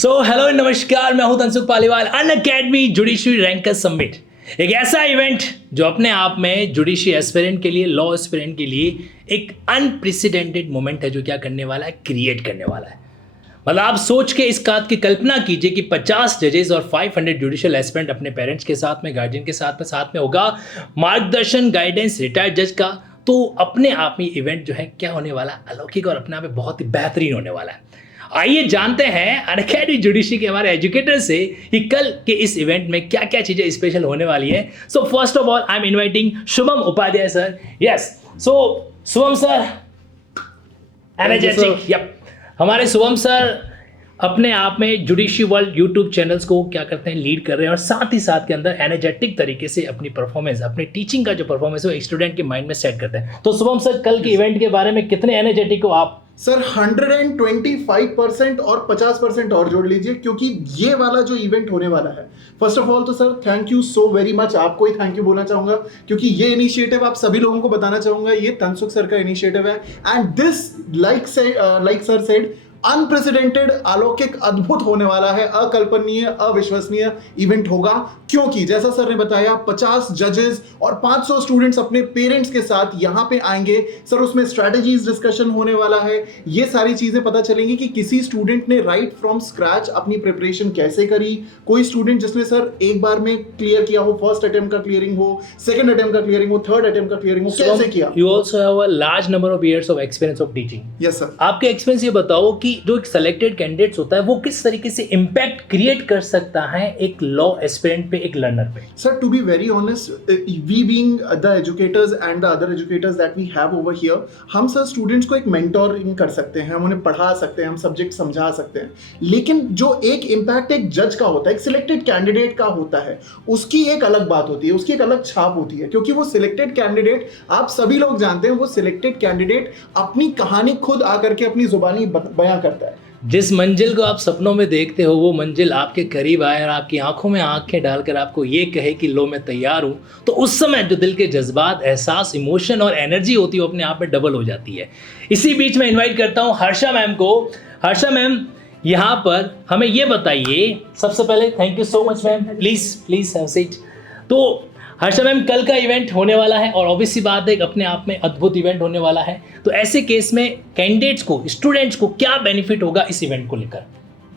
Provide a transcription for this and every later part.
Hello नमस्कार, मैं हूं Tansukh Paliwal. Unacademy judiciary ranker summit एक ऐसा इवेंट जो अपने आप में जुडिशरी एस्पिरेंट के लिए, लॉ एस्पिरेंट के लिए एक अनप्रेसिडेंटेड मोमेंट है जो क्या करने वाला है, क्रिएट करने वाला है। मतलब आप सोच के इस बात की कल्पना कीजिए कि 50 जजेस और 500 जुडिशियल एस्पिरेंट अपने पेरेंट्स के साथ में, गार्जियन के साथ में होगा मार्गदर्शन, गाइडेंस रिटायर्ड जज का। तो अपने आप में इवेंट जो है क्या होने वाला है, अलौकिक और अपने आप में बहुत ही बेहतरीन होने वाला है। आइए जानते हैं अनअकैडमी जुडिशरी के हमारे एजुकेटर से कि कल के इस इवेंट में क्या क्या चीजें स्पेशल होने वाली है। So first of all I am inviting Shubham Upadhyay sir. Yes, so Shubham sir, energetic. Yup, हमारे शुभम सर अपने आप में जुडिशरी वर्ल्ड यूट्यूब चैनल्स को क्या करते हैं, लीड कर रहे हैं और साथ ही साथ के अंदर एनर्जेटिक तरीके से अपनी परफॉर्मेंस, अपने टीचिंग का जो परफॉर्मेंस है वो स्टूडेंट के माइंड में सेट करते हैं। तो शुभम सर, कल के इवेंट के बारे में कितने एनर्जेटिक हो आप? सर 125% और 50% और जोड़ लीजिए, क्योंकि ये वाला जो इवेंट होने वाला है, फर्स्ट ऑफ ऑल तो sir thank you so very much, आपको ही थैंक यू बोलना चाहूंगा, क्योंकि ये इनिशिएटिव आप सभी लोगों को बताना चाहूंगा, ये तनसुख सर का इनिशिएटिव है। And this like sir said, unprecedented, अलौकिक, अद्भुत होने वाला है, अकल्पनीय, अविश्वसनीय इवेंट होगा। क्योंकि जैसा सर ने बताया, 50 जजेस और 500 स्टूडेंट्स अपने पेरेंट्स के साथ यहाँ पे आएंगे। सर उसमें स्ट्रैटेजीज डिस्कशन होने वाला है, ये सारी चीजें पता चलेंगी कि किसी स्टूडेंट ने राइट फ्रॉम स्क्रैच अपनी प्रिपरेशन कैसे करी। कोई स्टूडेंट जिसने सर एक बार में क्लियर किया हो, फर्स्ट अटेम्प्ट का क्लियरिंग हो, सेकंड अटेम्प्ट का क्लियरिंग हो, थर्ड अटेम्प्ट का क्लियरिंग हो, कैसे किया। You also have a large number of years of experience of teaching. Yes sir, आपके एक्सपीरियंस ये बताओ कि जो एक सेलेक्टेड कैंडिडेट्स होता है वो किस तरीके से इम्पैक्ट क्रिएट कर सकता है एक लॉ एस्पिरेंट पे, एक लर्नर पे। Sir, to be very honest, we being the educators and the other educators that we have over here, हम सर स्टूडेंट्स को एक मेंटोरिंग कर सकते हैं, हम उन्हें पढ़ा सकते हैं, हम सब्जेक्ट समझा सकते हैं, लेकिन जो एक इम्पैक्ट एक जज का होता है, एक सिलेक्टेड कैंडिडेट का होता है, उसकी एक अलग बात होती है, उसकी एक अलग छाप होती है। क्योंकि वो सिलेक्टेड कैंडिडेट, आप सभी लोग जानते हैं, वो सिलेक्टेड कैंडिडेट अपनी कहानी खुद आकर के अपनी जुबानी बयां करता है। जिस मंजिल को आप सपनों में देखते हो वो मंजिल आपके करीब आए और आपकी आंखों में आंखें डालकर आपको ये कहे कि लो मैं तैयार हूँ, तो उस समय जो दिल के जज्बात, एहसास, इमोशन और एनर्जी होती है वो अपने आप में डबल हो जाती है। इसी बीच में इन्वाइट करता हूँ हर्षा मैम को। हर्षा मैम, यहाँ पर हमें ये बताइए, सबसे पहले thank you so much ma'am, please have seat. तो हर्षा मैम, कल का इवेंट होने वाला है और ऑब्वियस सी बात है अपने आप में अद्भुत इवेंट होने वाला है, तो ऐसे केस में कैंडिडेट्स को, स्टूडेंट्स को क्या बेनिफिट होगा इस इवेंट को लेकर?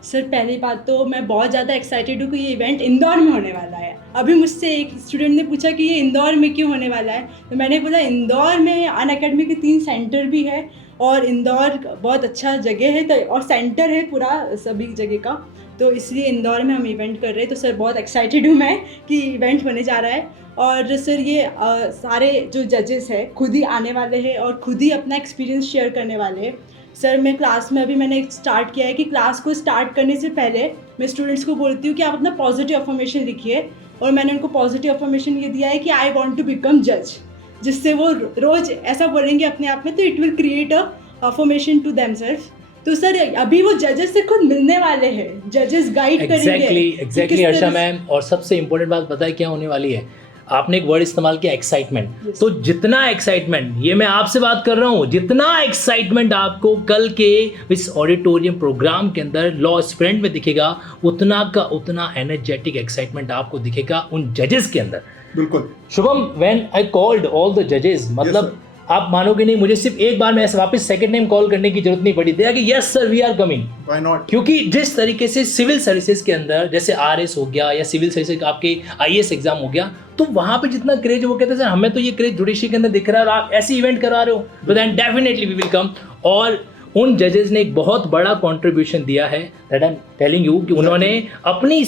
सर पहली बात तो मैं बहुत ज़्यादा एक्साइटेड हूँ कि ये इवेंट इंदौर में होने वाला है। अभी मुझसे एक स्टूडेंट ने पूछा कि ये इंदौर में क्यों होने वाला है, तो मैंने बोला इंदौर में अनअकैडमी के 3 सेंटर भी है और इंदौर बहुत अच्छा जगह है, तो और सेंटर है पूरा सभी जगह का, तो इसलिए इंदौर में हम इवेंट कर रहे हैं। तो सर बहुत एक्साइटेड हूँ मैं कि इवेंट होने जा रहा है। और सर ये सारे जो जजेस हैं खुद ही आने वाले हैं और खुद ही अपना एक्सपीरियंस शेयर करने वाले हैं। सर मैं क्लास में अभी मैंने स्टार्ट किया है कि क्लास को स्टार्ट करने से पहले मैं स्टूडेंट्स को बोलती हूँ कि आप अपना पॉजिटिव अफर्मेशन लिखिए, और मैंने उनको पॉजिटिव अफर्मेशन ये दिया है कि आई वांट टू बिकम जज, जिससे वो रोज़ ऐसा बोलेंगे अपने आप में, तो it will create a affirmation to themselves. तो सर अभी वो जजेस से खुद मिलने वाले हैं, जजेस गाइड करेंगे। एग्जैक्टली हर्षा मैम, और सबसे इंपॉर्टेंट बात पता है क्या होने वाली है? आपने एक वर्ड इस्तेमाल किया, एक्साइटमेंट। तो जितना एक्साइटमेंट, ये मैं आपसे बात कर रहा हूँ, जितना एक्साइटमेंट आपको कल के इस ऑडिटोरियम प्रोग्राम के अंदर लॉ एस्पिरेंट में दिखेगा, उतना का उतना एनर्जेटिक एक्साइटमेंट आपको दिखेगा उन जजेस के अंदर। बिल्कुल Shubham, when I called all the जजेस, मतलब आप मानोगे नहीं, मुझे सिर्फ एक बार में ऐसे वापस सेकंड टाइम कॉल करने की जरूरत नहीं पड़ी थी कि yes sir we are coming. Why not? क्योंकि जिस तरीके से सिविल सर्विसेज के अंदर जैसे आरएस हो गया या सिविल सर्विसेज आपके आईएएस एग्जाम हो गया, तो वहां पे जितना क्रेज, वो कहते हैं सर हमें तो ये क्रेज जुडिशरी के अंदर दिख रहा है और आप ऐसे इवेंट करा रहे हो, तो then definitely we will come. और उन जजेस ने एक बहुत बड़ा कंट्रीब्यूशन दिया है, that I am telling you, कि उन्होंने अपनी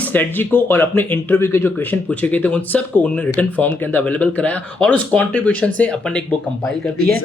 स्ट्रेटजी को और अपने इंटरव्यू के जो क्वेश्चन पूछे गए थे उन सब को उन्होंने रिटन फॉर्म के अंदर अवेलेबल कराया और उस कंट्रीब्यूशन से अपन एक बुक कंपाइल कर दी है,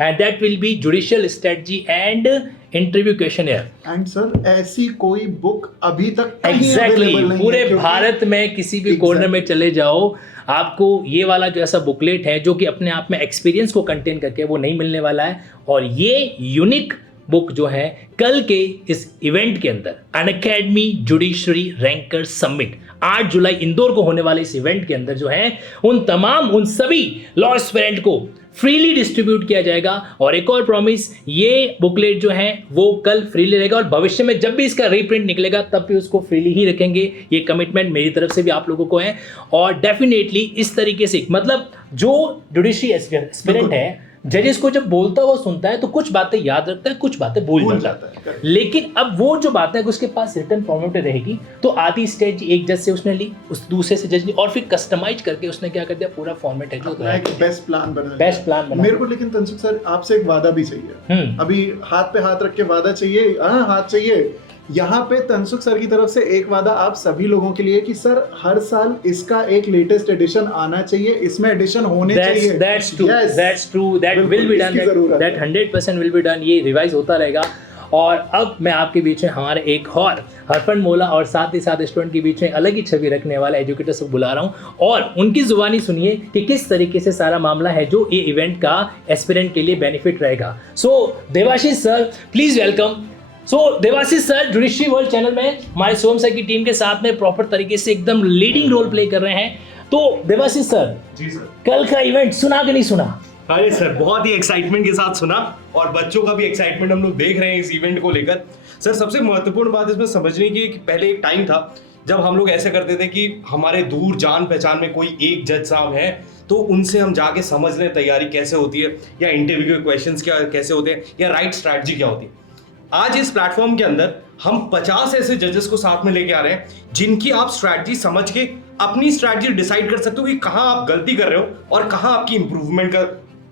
and that will be judicial strategy and interview questionnaire. And sir ऐसी कोई बुक अभी तक एग्जैक्टली पूरे भारत में किसी भी कॉर्नर में चले जाओ, आपको ये वाला जो ऐसा बुकलेट है जो कि अपने आप में एक्सपीरियंस को कंटेन करके वो नहीं मिलने वाला है। और ये यूनिक बुक जो है कल के इस इवेंट के अंदर अनअकैडमी जुडिशरी रैंकर समिट 8 जुलाई इंदौर को होने वाले इस इवेंट के अंदर जो है उन सभी लॉ एस्पिरेंट को फ्रीली डिस्ट्रीब्यूट किया जाएगा। और एक और प्रॉमिस, ये बुकलेट जो है वो कल फ्रीली रहेगा और भविष्य में जब भी इसका रीप्रिंट निकलेगा तब भी उसको फ्रीली ही रखेंगे। ये कमिटमेंट मेरी तरफ से भी आप लोगों को है। और डेफिनेटली इस तरीके से मतलब जो जुडिशरी एस्पिरेंट है, जजेस को जब बोलता हुआ सुनता है तो कुछ बातें याद रखता है, कुछ बातें भूल जाता है। लेकिन अब वो जो बातें उसके पास रिटन फॉर्मेट में रहेगी तो आधी स्टेज एक जज से उसने ली, उस दूसरे से जज ली और फिर कस्टमाइज करके उसने क्या कर दिया, पूरा फॉर्मेट है जो बेस्ट प्लान बना मेरे को। लेकिन तंसुख सर आपसे एक वादा भी चाहिए, अभी हाथ पे हाथ रख के वादा चाहिए। हाँ, हाथ चाहिए। यहाँ पे तंसुख सर की तरफ से एक वादा आप सभी लोगों के लिए कि सर हर साल इसका एक लेटेस्ट एडिशन आना चाहिए, इसमें एडिशन होने चाहिए। That's true. That will be done. That 100% will be done. ये रिवाइज होता रहेगा। और अब मैं आपके बीच में हमारे एक और हरफंड मोला और साथ ही साथ स्टूडेंट के बीच में अलग ही छवि रखने वाला एजुकेटर को बुला रहा हूँ और उनकी जुबानी सुनिए कि किस तरीके से सारा मामला है जो ये इवेंट का एस्पिरेंट के लिए बेनिफिट रहेगा। So Debashish sir, please welcome. So Debashish sir judiciary world channel में हमारे सोम सर की टीम के साथ में प्रॉपर तरीके से एकदम लीडिंग रोल प्ले कर रहे हैं। तो देवाशीष सर, जी सर, कल का इवेंट सुना कि नहीं सुना? अरे सर, बहुत ही एक्साइटमेंट के साथ सुना और बच्चों का भी एक्साइटमेंट हम लोग देख रहे हैं इस इवेंट को लेकर। सर, सबसे महत्वपूर्ण बात इसमें समझने की कि पहले एक टाइम था जब हम लोग ऐसे करते थे कि हमारे दूर जान पहचान में कोई एक जज साहब है तो उनसे हम जाके समझ लें तैयारी कैसे होती है या इंटरव्यू के क्वेश्चंस क्या कैसे होते हैं या राइट स्ट्रैटेजी क्या होती है। आज इस प्लेटफॉर्म के अंदर हम 50 ऐसे जजेस को साथ में लेके आ रहे हैं जिनकी आप स्ट्रैटेजी समझ के अपनी स्ट्रैटेजी डिसाइड कर सकते हो कि कहां आप गलती कर रहे हो और कहां आपकी इंप्रूवमेंट का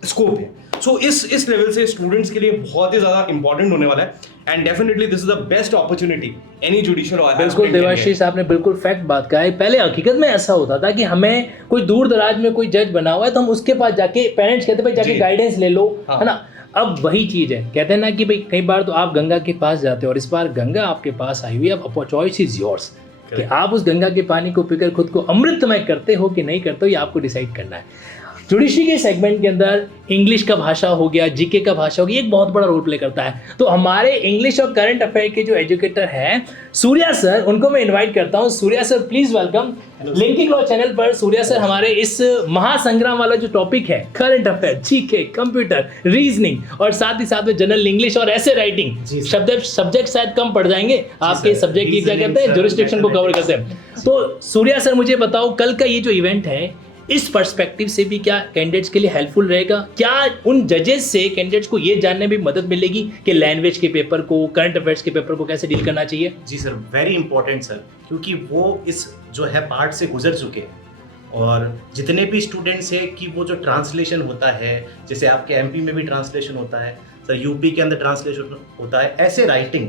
स्कोप है। सो इस लेवल से स्टूडेंट्स के लिए बहुत ही ज्यादा इंपॉर्टेंट होने वाला है and definitely this is the best opportunity any judicial. बिल्कुल देवाशीष, आपने बिल्कुल फैक्ट बात कहा है। पहले हकीकत में ऐसा होता था कि हमें कोई दूर दराज में कोई जज बना हुआ है तो हम उसके पास जाके पेरेंट्स कहते भाई जाके गाइडेंस ले लो, है ना। अब वही चीज है, कहते हैं ना कि भाई कई बार तो आप गंगा के पास जाते हो और इस बार गंगा आपके पास आई हुई है। अब चॉइस इज योर्स कि आप उस गंगा के पानी को पीकर खुद को अमृतमय करते हो कि नहीं करते हो, ये आपको डिसाइड करना है। जुडिशरी के सेगमेंट के अंदर इंग्लिश का भाषा हो गया, जीके का भाषा हो गया, एक बहुत बड़ा रोल प्ले करता है। तो हमारे इंग्लिश और करंट अफेयर के जो एजुकेटर हैं सूर्या सर, उनको मैं इनवाइट करता हूं। Surya sir please welcome linking law channel पर। सूर्या सर हमारे इस महासंग्राम वाला जो टॉपिक है current affair, GK, computer, reasoning और साथ ही साथ में जनरल इंग्लिश और ऐसे राइटिंग सब्जेक्ट शायद कम पड़ जाएंगे आपके सब्जेक्ट की, क्या कहते हैं, जुरिस्डिक्शन को कवर करते हैं। तो सूर्या सर मुझे बताओ कल का ये जो इवेंट है इस पर्सपेक्टिव से भी क्या कैंडिडेट्स के लिए हेल्पफुल रहेगा? क्या उन जजेस से कैंडिडेट्स को ये जानने में मदद मिलेगी कि लैंग्वेज के पेपर को, करंट अफेयर्स के पेपर को कैसे डील करना चाहिए? जी सर, वेरी इंपॉर्टेंट सर, क्योंकि वो इस जो है पार्ट से गुजर चुके हैं और जितने भी स्टूडेंट्स हैं कि वो जो ट्रांसलेशन होता है, जैसे आपके एमपी में भी ट्रांसलेशन होता है सर, यूपी के अंदर ट्रांसलेशन होता है, ऐसे राइटिंग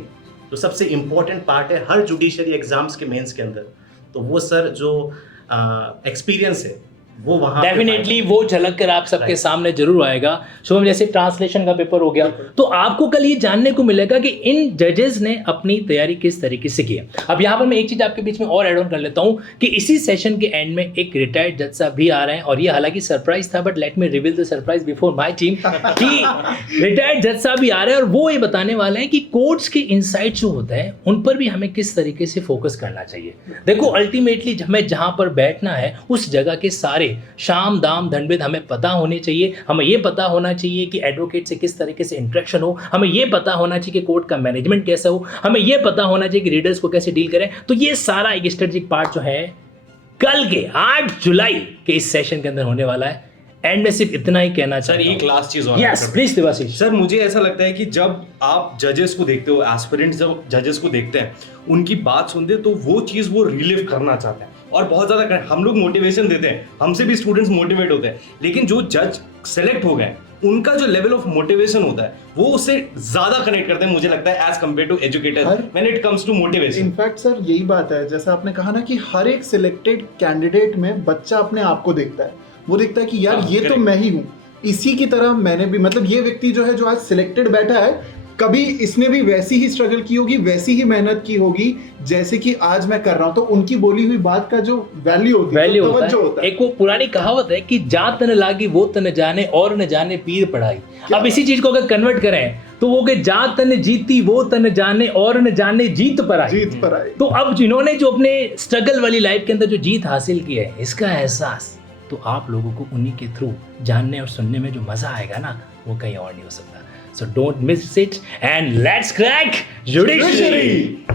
जो सबसे इम्पोर्टेंट पार्ट है हर जुडिशरी एग्जाम्स के मेंस के अंदर, तो वो सर जो एक्सपीरियंस है वो वहाँ डेफिनेटली वो झलक कर आप सबके सामने जरूर आएगा। शुभम, जैसे ट्रांसलेशन का पेपर हो गया तो आपको कल ये जानने को मिलेगा कि इन जजेस ने अपनी तैयारी किस तरीके से की है। अब यहाँ पर मैं एक चीज आपके बीच में और एड ऑन कर लेता हूँ कि इसी सेशन के एंड में एक रिटायर्ड जज साहब भी आ रहे हैं और ये हालांकि सरप्राइज था, but let me reveal the surprise before my team कि रिटायर्ड जज साहब भी आ रहे हैं और वो ये बताने वाले हैं कि कोर्ट्स के इनसाइट जो होते हैं उन पर भी हमें किस तरीके से फोकस करना चाहिए। देखो अल्टीमेटली हमें जहाँ पर बैठना है उस जगह के सारे शाम दाम दंडभेद हमें पता होने चाहिए। हमें ये पता होना चाहिए कि एडवोकेट से किस तरीके से इंटरेक्शन हो, हमें ये पता होना चाहिए कि कोर्ट का मैनेजमेंट कैसा हो, हमें ये पता होना चाहिए कि रीडर्स को कैसे डील करें। तो ये सारा एक स्ट्रेटेजिक पार्ट जो है कल के 8 जुलाई के इस सेशन के अंदर होने वाला है। एंड में सिर्फ इतना ही कहना सर, एक लास्ट चीज और यस प्लीज देवाशीष सर, मुझे ऐसा लगता है कि जब आप जजेस को देखते हो, एस्पिरेंट्स जब जजेस को देखते हैं, उनकी बात सुनते हैं तो वो चीज वो रिलीव करना चाहते हैं और बहुत ज्यादा हम लोग मोटिवेशन देते हैं, हमसे भी स्टूडेंट्स मोटिवेट होते हैं, लेकिन जो जज सेलेक्ट हो गए उनका जो लेवल ऑफ मोटिवेशन होता है वो उससे ज्यादा कनेक्ट करते हैं, मुझे लगता है, as compare to educator when it comes to motivation. In fact sir यही बात है, जैसा आपने कहा ना कि हर एक सिलेक्टेड कैंडिडेट में बच्चा अपने आप को देखता है, वो देखता है कि यार ये तो मैं ही हूँ, इसी की तरह मैंने भी, मतलब ये व्यक्ति जो है जो आज सिलेक्टेड बैठा है कभी इसने भी वैसी ही स्ट्रगल की होगी, वैसी ही मेहनत की होगी जैसे कि आज मैं कर रहा हूं। तो उनकी बोली हुई बात का जो वैल्यू होता है, एक वो पुरानी कहावत है कि जा तन लागी वो तन जाने और न जाने पीर पढ़ाई। अब इसी चीज को अगर कन्वर्ट करें तो वो के जा तन जीती वो तन जाने और न जाने जीत पर आई। जीत पर आई। तो अब जिन्होंने जो अपने स्ट्रगल वाली लाइफ के अंदर जो जीत हासिल की है, इसका एहसास तो आप लोगों को उन्हीं के थ्रू जानने और सुनने में जो मजा आएगा ना, वो कहीं और नहीं हो सकता। So don't miss it and let's crack judiciary.